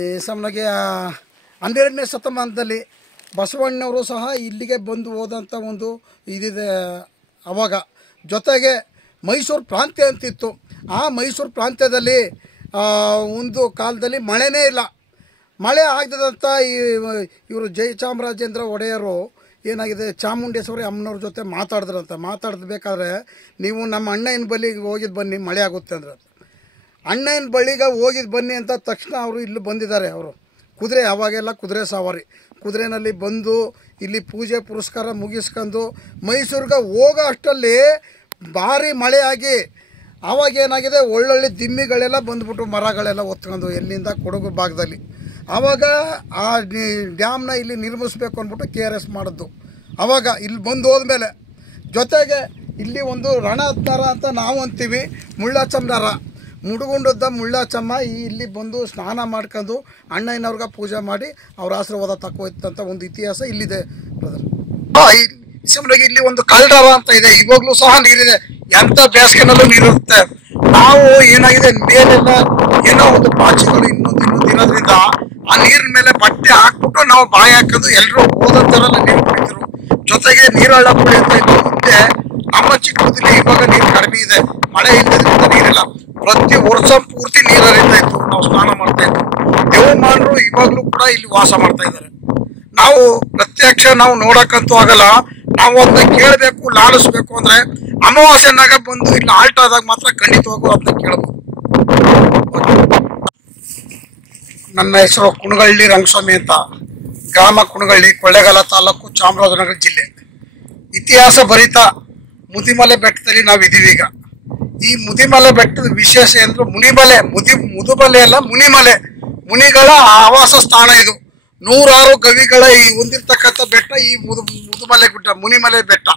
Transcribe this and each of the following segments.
ಈ ಸಾಮಾನ್ಯವಾಗಿ 12ನೇ ಶತಮಾನದಲ್ಲಿ ಬಸವಣ್ಣವರು ಸಹ ಇಲ್ಲಿಗೆ ಬಂದು ಹೋದಂಥ ಒಂದು ಇದಿದೆ ಅವಾಗ. ಜೊತೆಗೆ ಮೈಸೂರು ಪ್ರಾಂತ್ಯ ಅಂತಿತ್ತು. ಆ ಮೈಸೂರು ಪ್ರಾಂತ್ಯದಲ್ಲಿ ಒಂದು ಕಾಲದಲ್ಲಿ ಮಳೆನೇ ಇಲ್ಲ. ಮಳೆ ಆಗದಂಥ ಇವರು ಜಯಚಾಮರಾಜೇಂದ್ರ ಒಡೆಯರು ಏನಾಗಿದೆ, ಚಾಮುಂಡೇಶ್ವರಿ ಅಮ್ಮನವ್ರ ಜೊತೆ ಮಾತಾಡಬೇಕಾದ್ರೆ ನೀವು ನಮ್ಮ ಅಣ್ಣನ ಬಳಿಗೆ ಹೋಗಿದ್ದು ಬನ್ನಿ, ಮಳೆ ಆಗುತ್ತೆ ಅಂದ್ರೆ. ಅಣ್ಣನ ಬಳಿಗೆ ಹೋಗಿದ್ದು ಬನ್ನಿ ಅಂತ ತಕ್ಷಣ ಅವರು ಇಲ್ಲಿ ಬಂದಿದ್ದಾರೆ. ಅವರು ಕುದುರೆ, ಅವಾಗೆಲ್ಲ ಕುದುರೆ ಸವಾರಿ, ಕುದುರೆನಲ್ಲಿ ಬಂದು ಇಲ್ಲಿ ಪೂಜೆ ಪುರಸ್ಕಾರ ಮುಗಿಸ್ಕೊಂಡು ಮೈಸೂರಿಗೆ ಹೋಗೋ ಅಷ್ಟರಲ್ಲಿ ಭಾರಿ ಮಳೆ ಆಗಿ ಆವಾಗ ಏನಾಗಿದೆ, ಒಳ್ಳೊಳ್ಳೆ ದಿಮ್ಮಿಗಳೆಲ್ಲ ಬಂದ್ಬಿಟ್ಟು ಮರಗಳೆಲ್ಲ ಹೊತ್ಕೊಂಡು ಎಲ್ಲಿಂದ ಕೊಡಗು ಭಾಗದಲ್ಲಿ. ಆವಾಗ ಆ ಡ್ಯಾಮ್ನ ಇಲ್ಲಿ ನಿರ್ಮಿಸ್ಬೇಕು ಅಂದ್ಬಿಟ್ಟು KRS ಮಾಡಿದ್ದು. ಆವಾಗ ಇಲ್ಲಿ ಬಂದು ಹೋದ್ಮೇಲೆ ಜೊತೆಗೆ ಇಲ್ಲಿ ಒಂದು ರಣಧಾರ ಅಂತ ನಾವು ಅಂತೀವಿ, ಮುಳ್ಳಾಚಮ್ಮರ ಮುಡುಗುಂಡದ ಮುಳ್ಳಾಚಮ್ಮ ಇಲ್ಲಿ ಬಂದು ಸ್ನಾನ ಮಾಡ್ಕೊಂಡು ಅಣ್ಣಯ್ಯನವ್ರಿಗೆ ಪೂಜೆ ಮಾಡಿ ಅವ್ರ ಆಶೀರ್ವಾದ ತಕ್ಕೋಯ್ತಂತ ಒಂದು ಇತಿಹಾಸ ಇಲ್ಲಿದೆ ಬ್ರದರ್. ಇಲ್ಲಿ ಒಂದು ಕಲ್ಡಾರ ಅಂತ ಇದೆ, ಇವಾಗಲೂ ಸಹ ನೀರಿದೆ. ಎಂಥ ಬೇಸಿಗೆನಲ್ಲೂ ನೀರಿರುತ್ತೆ. ನಾವು ಏನಾಗಿದೆ, ಮೇಲೆಲ್ಲ ಏನೋ ಒಂದು ಪಾಚಿಗಳು ಇನ್ನೊಂದು ಇರೋದ್ರಿಂದ ಆ ನೀರಿನ ಮೇಲೆ ಬಟ್ಟೆ ಹಾಕ್ಬಿಟ್ಟು ನಾವು ಬಾಯಿ ಹಾಕೋದು, ಎಲ್ಲರೂ ಹೋದಂಥವರೆಲ್ಲ ನೀರು ಕುಡಿದ್ರು. ಜೊತೆಗೆ ನೀರಳ್ಳ ಪುಡಿ ಅಂತ ಇತ್ತು ಮುಂದೆ. ನಮ್ಮ ಚಿಕ್ಕದಲ್ಲಿ ಇವಾಗ ನೀರು ಕಡಿಮೆ ಇದೆ, ಮಳೆ ಇಲ್ಲದ್ರಿಂದ ನೀರಿಲ್ಲ. ಪ್ರತಿ ವರ್ಷ ಪೂರ್ತಿ ನೀರು ಹರಿತಾ ಇತ್ತು, ನಾವು ಸ್ನಾನ ಮಾಡ್ತಾ ಇದ್ವಿ. ದೇವಮಾನರು ಇವಾಗಲೂ ಕೂಡ ಇಲ್ಲಿ ವಾಸ ಮಾಡ್ತಾ ಇದ್ದಾರೆ. ನಾವು ಪ್ರತ್ಯಕ್ಷ ನಾವು ನೋಡಕ್ಕಂತೂ ಆಗಲ್ಲ. ನಾವು ಅದನ್ನ ಕೇಳಬೇಕು, ಲಾಲಿಸ್ಬೇಕು ಅಂದ್ರೆ ಅಮಾವಾಸ್ಯನಾಗ ಬಂದು ಇಲ್ಲಿ ಆಲ್ಟ್ ಆದಾಗ ಮಾತ್ರ ಖಂಡಿತವಾಗೂ ಅದನ್ನ ಕೇಳಬಹುದು. ನನ್ನ ಹೆಸರು ಕುಣಗಳ್ಳಿ ರಂಗಸ್ವಾಮಿ ಅಂತ, ಗ್ರಾಮ ಕುಣಗಳ್ಳಿ, ಕೊಳ್ಳೇಗಾಲ ತಾಲೂಕು, ಚಾಮರಾಜನಗರ ಜಿಲ್ಲೆ. ಇತಿಹಾಸ ಭರಿತ ಮುದಿಮಲೆ ಬೆಟ್ಟದಲ್ಲಿ ನಾವು ಇದೀವಿ ಈಗ. ಈ ಮುದಿಮಲೆ ಬೆಟ್ಟದ ವಿಶೇಷ ಅಂದ್ರೆ ಮುದುಮಲೆ ಅಲ್ಲ, ಮುನಿಮಲೆ, ಮುನಿಗಳ ಆವಾಸ ಸ್ಥಾನ ಇದು. 106 ಗವಿಗಳ ಈ ಹೊಂದಿರ್ತಕ್ಕಂಥ ಬೆಟ್ಟ ಈ ಮುದುಮಲೆ ಗುಡ್ಡ, ಮುನಿಮಲೆ ಬೆಟ್ಟ.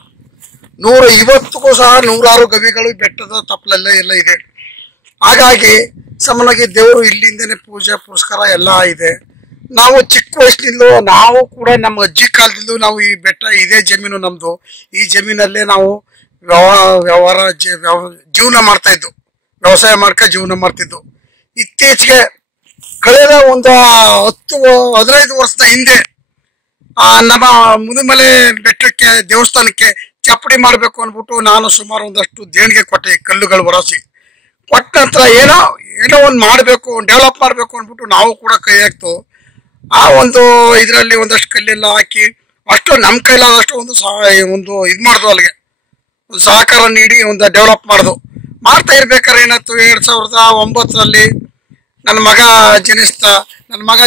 ಇವತ್ತಿಗೂ ಸಹ 106 ಗವಿಗಳು ಬೆಟ್ಟದ ತಪ್ಪಲೆಲ್ಲ ಎಲ್ಲ ಇದೆ. ಹಾಗಾಗಿ ಸಾಮಾನ್ಯವಾಗಿ ದೇವರು ಇಲ್ಲಿಂದನೇ ಪೂಜೆ ಪುರಸ್ಕಾರ ಎಲ್ಲ ಇದೆ. ನಾವು ಚಿಕ್ಕ ವಯಸ್ಸಿನಿಂದ ನಾವು ಕೂಡ ನಮ್ಮ ಅಜ್ಜಿ ಕಾಲದಿಂದ ನಾವು ಈ ಬೆಟ್ಟ, ಇದೇ ಜಮೀನು ನಮ್ದು. ಈ ಜಮೀನಲ್ಲೇ ನಾವು ಜೀವನ ಮಾಡ್ತಾ ಇದ್ದು, ವ್ಯವಸಾಯ ಜೀವನ ಮಾಡ್ತಿದ್ದು. ಇತ್ತೀಚೆಗೆ ಕಳೆದ ಒಂದು 10-15 ವರ್ಷದ ಹಿಂದೆ ನಮ್ಮ ಮುದುಮಲೆ ಬೆಟ್ಟಕ್ಕೆ ದೇವಸ್ಥಾನಕ್ಕೆ ಚಪ್ಪಡಿ ಮಾಡಬೇಕು ಅಂದ್ಬಿಟ್ಟು ನಾನು ಸುಮಾರು ಒಂದಷ್ಟು ದೇಣಿಗೆ ಕೊಟ್ಟೆ, ಕಲ್ಲುಗಳು ಬರೋಸಿ ಕೊಟ್ಟ ನಂತರ ಏನೋ ಒಂದು ಮಾಡಬೇಕು, ಡೆವಲಪ್ ಮಾಡಬೇಕು ಅಂದ್ಬಿಟ್ಟು ನಾವು ಕೂಡ ಕೈ ಹಾಕ್ತು. ಆ ಒಂದು ಇದರಲ್ಲಿ ಒಂದಷ್ಟು ಕಲ್ಲೆಲ್ಲ ಹಾಕಿ ಅಷ್ಟು ನಮ್ಮ ಕೈಲಾದಷ್ಟು ಒಂದು ಇದು ಮಾಡ್ದು, ಅಲ್ಲಿಗೆ ಒಂದು ಸಹಕಾರ ನೀಡಿ ಒಂದು ಡೆವಲಪ್ ಮಾಡ್ತಾ ಇರ್ಬೇಕಾದ್ರೆ ಏನಾಯ್ತು, 2009ರಲ್ಲಿ ನನ್ನ ಮಗ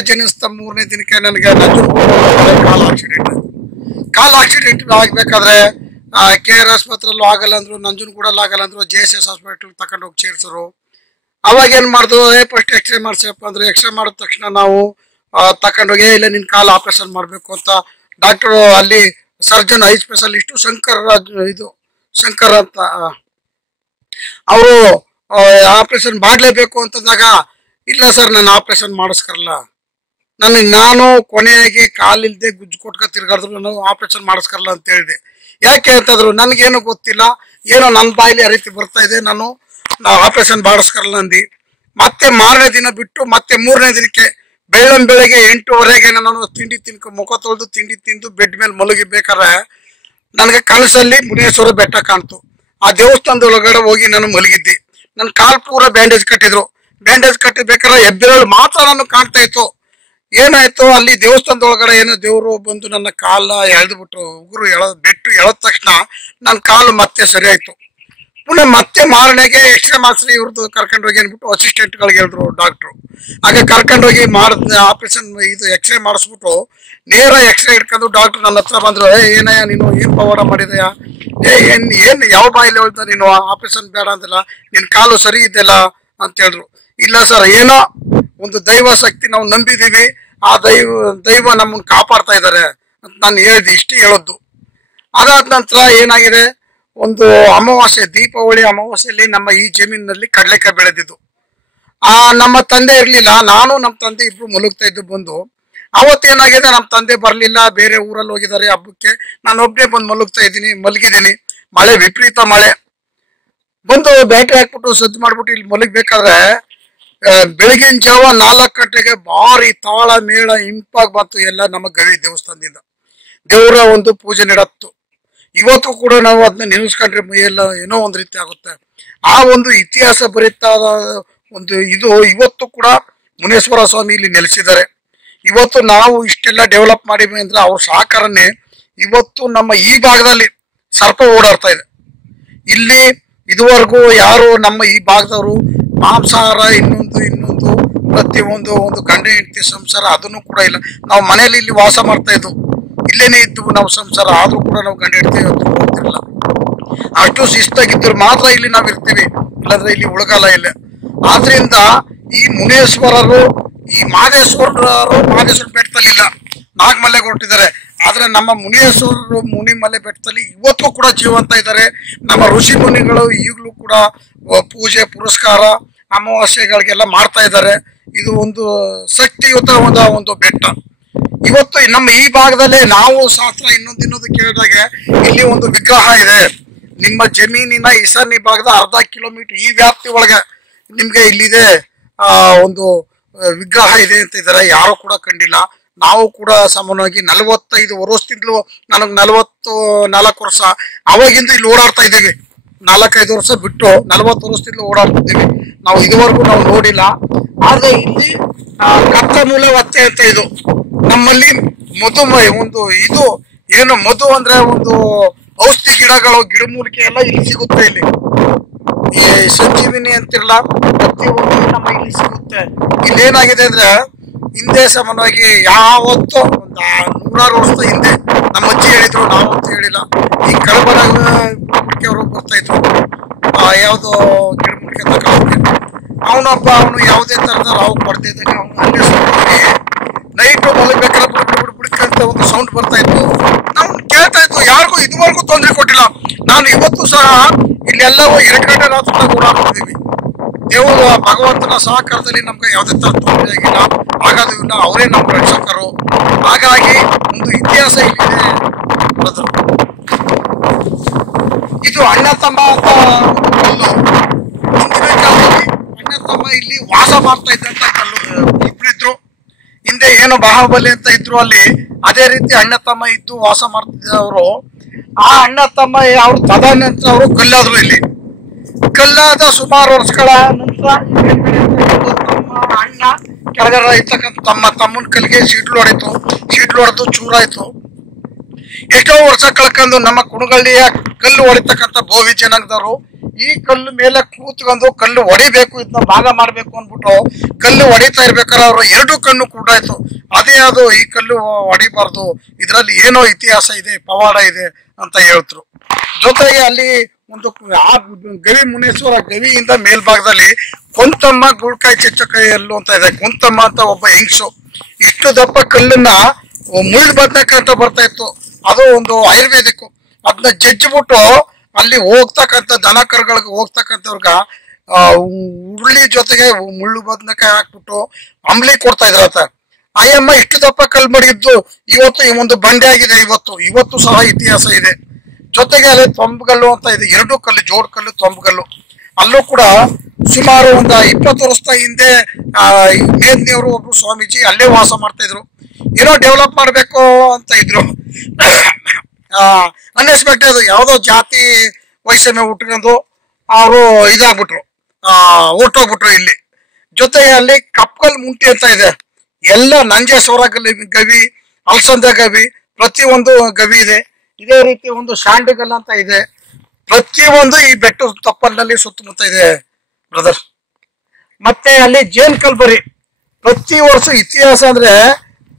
ಜನಿಸ್ತಾ 3ನೇ ದಿನಕ್ಕೆ ನನಗೆ ಕಾಲು ಆಕ್ಸಿಡೆಂಟ್ ಆಗ್ಬೇಕಾದ್ರೆ KR ಆಸ್ಪತ್ರೆಯಲ್ಲೂ ಆಗಲ್ಲ ಅಂದ್ರು, ನಂಜನಗೂಡಲ್ಲಿ ಆಗಲ್ಲ ಅಂದ್ರು, JSS ಹಾಸ್ಪಿಟಲ್ ತಗೊಂಡೋಗಿ ಸೇರಿಸಿದ್ರು. ಅವಾಗ ಏನ್ ಮಾಡ್ದು, ಫಸ್ಟ್ ಎಕ್ಸ್ರೇ ಮಾಡ್ಸಪ್ಪ ಅಂದ್ರೆ ಎಕ್ಸ್ರೇ ಮಾಡಿದ ತಕ್ಷಣ ನಾವು ತಗೊಂಡೋಗಿ ಇಲ್ಲ ನಿನ್ ಕಾಲು ಆಪರೇಷನ್ ಮಾಡ್ಬೇಕು ಅಂತ ಡಾಕ್ಟರ್, ಅಲ್ಲಿ ಸರ್ಜನ್ ಐ ಸ್ಪೆಷಲಿಸ್ಟ್ ಶಂಕರ್ ಅಂತ ಅವರು ಆಪರೇಷನ್ ಮಾಡ್ಲೇಬೇಕು ಅಂತಂದಾಗ, ಇಲ್ಲ ಸರ್ ನಾನು ಆಪರೇಷನ್ ಮಾಡಿಸ್ಕರಲ್ಲ, ನಾನು ಕೊನೆಯಾಗಿ ಕಾಲಿಲ್ದೆ ಗುಜ್ಜು ಕೊಟ್ಕ ತಿರ್ಗಾಡಿದ್ರು, ನಾನು ಆಪರೇಷನ್ ಮಾಡಿಸ್ಕರಲ್ಲ ಅಂತ ಹೇಳಿದೆ. ಯಾಕೆ ಅಂತಂದ್ರು, ನನ್ಗೇನು ಗೊತ್ತಿಲ್ಲ, ಏನೋ ನನ್ನ ಬಾಯಿಲಿ ಆ ರೀತಿ ಬರ್ತಾ ಇದೆ, ನಾನು ಆಪರೇಷನ್ ಮಾಡಿಸ್ಕರಲ್ಲ ಅಂದು. ಮತ್ತೆ ಮಾರನೇ ದಿನ ಬಿಟ್ಟು ಮತ್ತೆ 3ನೇ ದಿನಕ್ಕೆ ಬೆಳಗ್ಗೆ 8:15 ನಾನು ಮುಖ ತೊಳೆದು ತಿಂಡಿ ತಿಂದು ಬೆಡ್ ಮೇಲೆ ಮಲಗಿಬೇಕಾದ್ರೆ ನನಗೆ ಕನಸಲ್ಲಿ ಮುನೇಶ್ವರ ಬೆಟ್ಟ ಕಾಣ್ತು. ಆ ದೇವಸ್ಥಾನದ ಒಳಗಡೆ ಹೋಗಿ ನಾನು ಮಲಗಿದ್ದೆ. ನನ್ನ ಕಾಲು ಪೂರ ಬ್ಯಾಂಡೇಜ್ ಕಟ್ಟಿದ್ರು. ಬ್ಯಾಂಡೇಜ್ ಕಟ್ಟಿಬೇಕಾದ್ರೆ ಹೆಬ್ಬೆರಳು ಮಾತ್ರ ನಾನು ಕಾಣ್ತಾ ಇತ್ತು. ಏನಾಯ್ತು, ಅಲ್ಲಿ ದೇವಸ್ಥಾನದ ಒಳಗಡೆ ಏನೋ ದೇವರು ಬಂದು ನನ್ನ ಕಾಲ ಎಳೆದ್ಬಿಟ್ರು. ಉಗುರು ಬೆಟ್ಟು ಎಳೆದ ತಕ್ಷಣ ನನ್ನ ಕಾಲು ಮತ್ತೆ ಸರಿ ಆಯ್ತು. ಮತ್ತೆ ಮಾರನೆಗೆ ಎಕ್ಸ್ರೇ ಮಾಡಿಸ್ರಿ, ಇವ್ರದ್ದು ಕರ್ಕೊಂಡೋಗಿ ಅಂದ್ಬಿಟ್ಟು ಅಸಿಸ್ಟೆಂಟ್ಗಳಿಗೆ ಹೇಳಿದ್ರು ಡಾಕ್ಟ್ರು. ಹಾಗೆ ಕರ್ಕೊಂಡೋಗಿ ಆಪರೇಷನ್ ಇದು ಎಕ್ಸ್ರೇ ಮಾಡಿಸ್ಬಿಟ್ಟು ನೇರ ಎಕ್ಸ್ರೇ ಇಟ್ಕೊಂಡು ಡಾಕ್ಟ್ರು ನನ್ನ ಹತ್ರ ಬಂದ್ರು. ಏನಯ್ಯ ನೀನು ಏನ್ ಪವಾಡ ಮಾಡಿದೆಯಾ, ಏನ್ ಯಾವ ಬಾಯಿಲಿ ಹೇಳ್ತಾ ನೀನು ಆಪರೇಷನ್ ಬೇಡ ಅಂತಿಲ್ಲ, ನಿನ್ ಕಾಲು ಸರಿ ಇದೆಯಲ್ಲ ಅಂತ ಹೇಳಿದ್ರು. ಇಲ್ಲ ಸರ್, ಏನೋ ಒಂದು ದೈವ ಶಕ್ತಿ ನಾವು ನಂಬಿದೀವಿ, ಆ ದೈವ ನಮ್ಮನ್ನು ಕಾಪಾಡ್ತಾ ಇದ್ದಾರೆ ಅಂತ ನಾನು ಹೇಳಿದೆ. ಇಷ್ಟೇ ಹೇಳೋದು. ಅದಾದ ನಂತರ ಏನಾಗಿದೆ, ಒಂದು ಅಮಾವಾಸ್ಯೆ, ದೀಪಾವಳಿ ಅಮಾವಾಸ್ಯೆಯಲ್ಲಿ ನಮ್ಮ ಈ ಜಮೀನಿನಲ್ಲಿ ಕಡಲೆಕಾಯಿ ಬೆಳೆದಿದ್ದು. ನಮ್ಮ ತಂದೆ ಇರ್ಲಿಲ್ಲ, ನಾನು ನಮ್ಮ ತಂದೆ ಇಬ್ರು ಮಲಗ್ತಾ ಇದ್ದು ಬಂದು. ಅವತ್ತೇನಾಗಿದೆ, ನಮ್ಮ ತಂದೆ ಬರ್ಲಿಲ್ಲ, ಬೇರೆ ಊರಲ್ಲಿ ಹೋಗಿದ್ದಾರೆ ಹಬ್ಬಕ್ಕೆ. ನಾನು ಒಬ್ಬನೇ ಬಂದು ಮಲಗಿದ್ದೀನಿ. ಮಳೆ, ವಿಪರೀತ ಮಳೆ ಬಂದು ಬ್ಯಾಟ್ರಿ ಹಾಕ್ಬಿಟ್ಟು ಸದ್ದು ಮಾಡ್ಬಿಟ್ಟು ಇಲ್ಲಿ ಮಲಗಬೇಕಾದ್ರೆ ಬೆಳಗಿನ ಜಾವ 4 ಗಂಟೆಗೆ ಭಾರಿ ತಾಳ ಮೇಳ ಇಂಪಾಗಿ ಬಂತು ಎಲ್ಲ ನಮ್ಮ ಗವಿ ದೇವಸ್ಥಾನದಿಂದ. ದೇವರ ಒಂದು ಪೂಜೆ ನಡೆತ್ತು. ಇವತ್ತು ಕೂಡ ನಾವು ಅದನ್ನ ನೆನೆಸ್ಕೊಂಡ್ರೆ ಮೈಯೆಲ್ಲ ಏನೋ ಒಂದು ರೀತಿ ಆಗುತ್ತೆ. ಆ ಒಂದು ಇತಿಹಾಸ ಭರಿತಾದ ಒಂದು ಇದು ಇವತ್ತು ಕೂಡ ಮುನೇಶ್ವರ ಸ್ವಾಮಿ ಇಲ್ಲಿ ನೆಲೆಸಿದ್ದಾರೆ. ಇವತ್ತು ನಾವು ಇಷ್ಟೆಲ್ಲ ಡೆವಲಪ್ ಮಾಡಿದ್ವಿ ಅಂದ್ರೆ ಅವ್ರ ಸಹಕಾರನೇ ಇವತ್ತು ನಮ್ಮ ಈ ಭಾಗದಲ್ಲಿ ಸರ್ಪ ಓಡಾಡ್ತಾ ಇದೆ. ಇಲ್ಲಿ ಇದುವರೆಗೂ ಯಾರು ನಮ್ಮ ಈ ಭಾಗದವರು ಮಾಂಸಾಹಾರ ಇನ್ನೊಂದು ಪ್ರತಿಯೊಂದು ಒಂದು ಗಂಡ ಹೆಂಡತಿ ಸಂಸಾರ ಅದನ್ನು ಕೂಡ ಇಲ್ಲ. ನಾವು ಮನೆಯಲ್ಲಿ ಇಲ್ಲಿ ವಾಸ ಮಾಡ್ತಾ ಇದ್ವು, ಇಲ್ಲೇನೆ ಇದ್ವು ನಾವು ಸಂಸಾರ, ಆದ್ರೂ ಕೂಡ ನಾವು ಗಂಡ ಹೆಂಡತಿ ಹೋಗ್ತಿರಲಿಲ್ಲ. ಅಷ್ಟು ಶಿಸ್ತಾಗಿದ್ದರು ಮಾತ್ರ ಇಲ್ಲಿ ನಾವು ಇರ್ತೀವಿ, ಇಲ್ಲಾಂದ್ರೆ ಇಲ್ಲಿ ಉಳಗಾಲ ಇಲ್ಲ. ಆದ್ರಿಂದ ಈ ಮುನೇಶ್ವರರು ಈ ಮಹದೇಶ್ವರರು ಮಹದೇಶ್ವರ ಬೆಟ್ಟದಲ್ಲಿ ಇಲ್ಲ, ನಾಗಮಲ್ಲೆಗೆ ಹೊರಟಿದ್ದಾರೆ. ಆದ್ರೆ ನಮ್ಮ ಮುನಿಯೇಶ್ವರರು ಮುನಿಮಲೆ ಬೆಟ್ಟದಲ್ಲಿ ಇವತ್ತು ಕೂಡ ಜೀವಂತ ಇದ್ದಾರೆ. ನಮ್ಮ ಋಷಿ ಮುನಿಗಳು ಈಗಲೂ ಕೂಡ ಪೂಜೆ ಪುರಸ್ಕಾರ ಅಮಾವಾಸ್ಯೆಗಳಿಗೆಲ್ಲ ಮಾಡ್ತಾ ಇದ್ದಾರೆ. ಇದು ಒಂದು ಶಕ್ತಿಯುತ ಒಂದು ಬೆಟ್ಟ. ಇವತ್ತು ನಮ್ಮ ಈ ಭಾಗದಲ್ಲೇ ನಾವು ಶಾಸ್ತ್ರ ಇನ್ನೊಂದು ಕೇಳಿದಾಗ ಇಲ್ಲಿ ಒಂದು ವಿಗ್ರಹ ಇದೆ. ನಿಮ್ಮ ಜಮೀನಿನ ಈಶಾನ್ಯ ಭಾಗದ 1/2 ಕಿಲೋಮೀಟರ್ ಈ ವ್ಯಾಪ್ತಿ ಒಳಗೆ ನಿಮ್ಗೆ ಇಲ್ಲಿದೆ ಒಂದು ವಿಗ್ರಹ ಇದೆ ಅಂತ ಇದ್ದಾರೆ. ಯಾರು ಕೂಡ ಕಂಡಿಲ್ಲ. ನಾವು ಕೂಡ ಸಾಮಾನ್ಯವಾಗಿ 45 ವರ್ಷದಿಂದಲೂ, ನನಗೆ 44 ವರ್ಷ, ಅವಾಗಿಂದ ಇಲ್ಲಿ ಓಡಾಡ್ತಾ ಇದ್ದೀವಿ. 4-5 ವರ್ಷ ಬಿಟ್ಟು 40 ವರ್ಷದಿಂದ ಓಡಾಡ್ತಿದ್ದೀವಿ. ನಾವು ಇದುವರೆಗೂ ನಾವು ನೋಡಿಲ್ಲ. ಆದ್ರೆ ಇಲ್ಲಿ ಕರ್ತಮೂಲ ವತ್ತೆ ಅಂತ ಇದು ನಮ್ಮಲ್ಲಿ ಮಧುಮೇಹ ಒಂದು ಇದು ಏನು ಮಧು ಅಂದ್ರೆ ಒಂದು ಔಷಧಿ ಗಿಡಗಳು ಗಿಡಮೂಲಿಕೆ ಎಲ್ಲ ಇಲ್ಲಿ ಸಿಗುತ್ತೆ. ಇಲ್ಲಿ ಈ ಸಂಜೀವಿನಿ ಅಂತಿರಲ್ಲ ಪ್ರತಿಯೊಂದು ನಮ್ಮ ಇಲ್ಲಿ ಸಿಗುತ್ತೆ. ಇಲ್ಲಿ ಏನಾಗಿದೆ ಅಂದ್ರೆ ಹಿಂದೆ ಸಾಮಾನ್ಯವಾಗಿ ಯಾವತ್ತೋ ಒಂದು 100 ವರ್ಷದ ಹಿಂದೆ ನಮ್ಮ ಅಜ್ಜಿ ಹೇಳಿದ್ರು, ನಾವಂತೂ ಹೇಳಿಲ್ಲ. ಈ ಕಳಬರ ಅವರು ಬರ್ತಾ ಇದ್ರು, ಯಾವ್ದೋ ಗಿಡಮೂಲಿಕೆ ತಗೊಳ್ಳೋಕೆ. ಅವನೊಬ್ಬ ಯಾವುದೇ ತರದ ರಾವು ಪಡ್ತಿದ್ದಾಗ ಅವನು ಅಲ್ಲೇ ನೈಟ್ ಮಲಗಬೇಕಾದ್ರೆ ಬಿಡ್ಕಂತ ಒಂದು ಸೌಂಡ್ ಬರ್ತಾ ಇತ್ತು. ನಾವು ಕೇಳ್ತಾ ಇತ್ತು, ಯಾರಿಗೂ ಇದುವರೆಗೂ ತೊಂದರೆ ಕೊಟ್ಟಿಲ್ಲ. ನಾನು ಇವತ್ತು ಸಹ ಇಲ್ಲೆಲ್ಲವೂ 2 ಗಂಟೆ ರಾತ್ರಿ ಓಡಾಡ್ತಿದ್ದೀವಿ. ದೇವರು ಭಗವಂತನ ಸಹಕಾರದಲ್ಲಿ ನಮ್ಗೆ ಯಾವುದೇ ತರ ತೊಂದರೆ ಆಗಿಲ್ಲ, ಆಗೋದಿಲ್ಲ. ಅವರೇ ನಮ್ಮ ರಕ್ಷಕರು. ಹಾಗಾಗಿ ಒಂದು ಇತಿಹಾಸ ಇಲ್ಲಿದೆ. ಇದು ಅಣ್ಣ ತಮ್ಮ ಅಂತ ಒಂದು ಕಲ್ಲು. ಹಿಂದಿನ ಕಾಲದಲ್ಲಿ ಅಣ್ಣ ತಮ್ಮ ಇಲ್ಲಿ ವಾಸ ಮಾಡ್ತಾ ಇದ್ದಂತ ಕಲ್ಲು. ಇಬ್ರಿದ್ರು. ಹಿಂದೆ ಏನು ಬಾಹುಬಲಿ ಅಂತ ಇದ್ರು ಅಲ್ಲಿ, ಅದೇ ರೀತಿ ಅಣ್ಣ ತಮ್ಮ ಇದ್ದು ವಾಸ ಮಾಡ್ತಿದ್ದವರು. ಆ ಅಣ್ಣ ತಮ್ಮ ಅವ್ರು ತದನಂತರ ಅವರು ಕಲ್ಲಾದ್ರು. ಇಲ್ಲಿ ಕಲ್ಲಾದ ಸುಮಾರು ವರ್ಷಗಳ ನಂತರ ತಮ್ಮ ಅಣ್ಣ ಕೆಳಗಡೆ ಇರ್ತಕ್ಕಂಥ ತಮ್ಮನ ಕಲ್ಲಿಗೆ ಸಿಡ್ಲು ಹೊಡೆದು ಚೂರಾಯ್ತು. ಎಷ್ಟೋ ವರ್ಷ ಕಳ್ಕೊಂಡು ನಮ್ಮ ಕುಣಗಳ್ಳಿಯ ಕಲ್ಲು ಹೊಡಿತಕ್ಕಂಥ ಬೋವಿ ಜನಾಂಗದವರು ಈ ಕಲ್ಲು ಮೇಲೆ ಕೂತ್ಕೊಂಡು ಕಲ್ಲು ಹೊಡಿಬೇಕು, ಇದನ್ನ ಭಾಗ ಮಾಡ್ಬೇಕು ಅಂದ್ಬಿಟ್ಟು ಕಲ್ಲು ಹೊಡಿತಾ ಇರ್ಬೇಕಾದ್ರೆ ಅವರು 2 ಕಣ್ಣು ಕೂಡಾಯ್ತು. ಅದೇ ಅದು ಈ ಕಲ್ಲು ಹೊಡಿಬಾರ್ದು, ಇದರಲ್ಲಿ ಏನೋ ಇತಿಹಾಸ ಇದೆ, ಪವಾಡ ಇದೆ ಅಂತ ಹೇಳ್ತರು. ಜೊತೆಗೆ ಅಲ್ಲಿ ಒಂದು ಗವಿ ಮುನೇಶ್ವರ ಗವಿಯಿಂದ ಮೇಲ್ಭಾಗದಲ್ಲಿ ಕೊಂತಮ್ಮ ಗುಳ್ಕಾಯಿ ಚೆಚ್ಚಕಾಯಿ ಎಲ್ಲು ಅಂತ ಇದೆ. ಕೊಂತಮ್ಮ ಅಂತ ಒಬ್ಬ ಹೆಂಗ್ಸು ಇಷ್ಟು ದಪ್ಪ ಕಲ್ಲನ್ನ ಮುಳ್ಳು ಬದ್ನಕ್ಕಂತ ಬರ್ತಾ ಇತ್ತು. ಅದು ಒಂದು ಆಯುರ್ವೇದಿಕ್. ಅದನ್ನ ಜಜ್ಜಿಬಿಟ್ಟು ಅಲ್ಲಿ ಹೋಗ್ತಕ್ಕಂಥ ದನ ಕರುಗಳಿಗೆ ಹೋಗ್ತಕ್ಕಂಥವ್ರಗ ಉರುಳಿ ಜೊತೆಗೆ ಮುಳ್ಳು ಬದ್ನಕಾಯಿ ಹಾಕ್ಬಿಟ್ಟು ಅಂಬ್ಲಿ ಕೊಡ್ತಾ ಇದ್ರತ. ಆಯಮ್ಮ ಇಷ್ಟು ದಪ್ಪ ಕಲ್ಲು ಮಡಗಿದ್ದು ಇವತ್ತು ಈ ಒಂದು ಬಂಡೆ ಆಗಿದೆ. ಇವತ್ತು ಸಹ ಇತಿಹಾಸ ಇದೆ. ಜೊತೆಗೆ ಅಲ್ಲಿ ತೊಂಬಗಲ್ಲು ಅಂತ ಇದೆ, 2 ಕಲ್ಲು ಜೋಡ್ ಕಲ್ಲು ತೊಂಬಗಲ್ಲು. ಅಲ್ಲೂ ಕೂಡ ಸುಮಾರು ಒಂದು 20 ವರ್ಷದ ಹಿಂದೆ ಮೇದ್ನಿಯವರು ಒಬ್ರು ಸ್ವಾಮೀಜಿ ಅಲ್ಲೇ ವಾಸ ಮಾಡ್ತಾ ಇದ್ರು. ಏನೋ ಡೆವಲಪ್ ಮಾಡ್ಬೇಕು ಅಂತ ಇದ್ರು. ಅನ್ಎಕ್ಸ್ಪೆಕ್ಟೆಡ್ ಯಾವುದೋ ಜಾತಿ ವೈಷಮ್ಯ ಉಟ್ಕೊಂಡು ಅವರು ಇದಾಗ್ಬಿಟ್ರು, ಹೊರ್ಟೋಗ್ಬಿಟ್ರು ಇಲ್ಲಿ. ಜೊತೆಗೆ ಅಲ್ಲಿ ಕಪ್ಕಲ್ ಮುಂಟಿ ಅಂತ ಇದೆ. ಎಲ್ಲ ನಂಜೇಶ್ವರ ಗವಿ, ಅಲಸಂದ ಗವಿ, ಪ್ರತಿಯೊಂದು ಗವಿ ಇದೆ. ಇದೇ ರೀತಿ ಒಂದು ಶಾಂಡಿಗಲ್ ಅಂತ ಇದೆ. ಪ್ರತಿಯೊಂದು ಈ ಬೆಟ್ಟ ತಪ್ಪಲಿನಲ್ಲಿ ಸುತ್ತಮುತ್ತ ಇದೆ ಬ್ರದರ್. ಮತ್ತೆ ಅಲ್ಲಿ ಜೇನ್ ಕಲ್ಬರಿ ಪ್ರತಿ ವರ್ಷ ಇತಿಹಾಸ ಅಂದ್ರೆ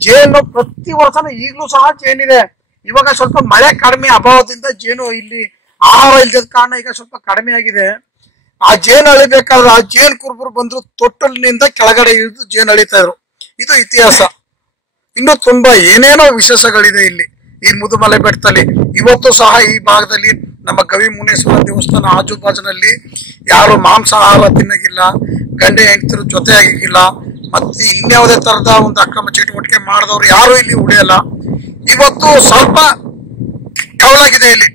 ಜೇನು ಪ್ರತಿ ವರ್ಷನೂ ಈಗಲೂ ಸಹ ಜೇನಿದೆ. ಇವಾಗ ಸ್ವಲ್ಪ ಮಳೆ ಕಡಿಮೆ ಅಭಾವದಿಂದ ಜೇನು ಇಲ್ಲಿ ಆಹಾರ ಇಲ್ಲದ ಕಾರಣ ಈಗ ಸ್ವಲ್ಪ ಕಡಿಮೆ ಆಗಿದೆ. ಆ ಜೇನು ಅಳಿಬೇಕಾದ್ರೆ ಆ ಜೇನು ಕುರುಬರು ಬಂದ್ರು ತೊಟ್ಟಲಿನಿಂದ ಕೆಳಗಡೆ ಇಳಿದು ಜೇನು ಅಳಿತಾ ಇದ್ರು. ಇದು ಇತಿಹಾಸ. ಇನ್ನು ತುಂಬಾ ಏನೇನೋ ವಿಶೇಷಗಳಿದೆ ಇಲ್ಲಿ ಈ ಮುದುಮಲೆ ಬೆಟ್ಟದಲ್ಲಿ. ಇವತ್ತು ಸಹ ಈ ಭಾಗದಲ್ಲಿ ನಮ್ಮ ಗವಿ ಮುನೇಶ್ವರ ದೇವಸ್ಥಾನ ಆಜುಬಾಜಿನಲ್ಲಿ ಯಾರು ಮಾಂಸಾಹಾರ ತಿನ್ನಗಿಲ್ಲ, ಗಂಡ ಹೆಂಡತಿರು ಜೊತೆ ಆಗಿಲ್ಲ, ಮತ್ತೆ ಇನ್ಯಾವುದೇ ತರದ ಒಂದು ಅಕ್ರಮ ಚಟುವಟಿಕೆ ಮಾಡಿದವರು ಯಾರು ಇಲ್ಲಿ ಉಳಿಯಲ್ಲ. ಇವತ್ತು ಸ್ವಲ್ಪ ಕವಲಾಗಿದೆ, ಇಲ್ಲಿ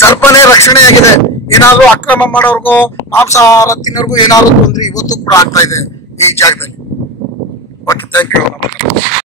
ಸ್ವಲ್ಪನೇ ರಕ್ಷಣೆ ಆಗಿದೆ. ಏನಾದ್ರು ಅಕ್ರಮ ಮಾಡೋರ್ಗೋ ಮಾಂಸಾಹಾರ ತಿನ್ನೋರ್ಗು ಏನಾದ್ರು ತೊಂದ್ರೆ ಇವತ್ತು ಕೂಡ ಆಗ್ತಾ ಇದೆ ಈ ಜಾಗದಲ್ಲಿ. Okay, thank you.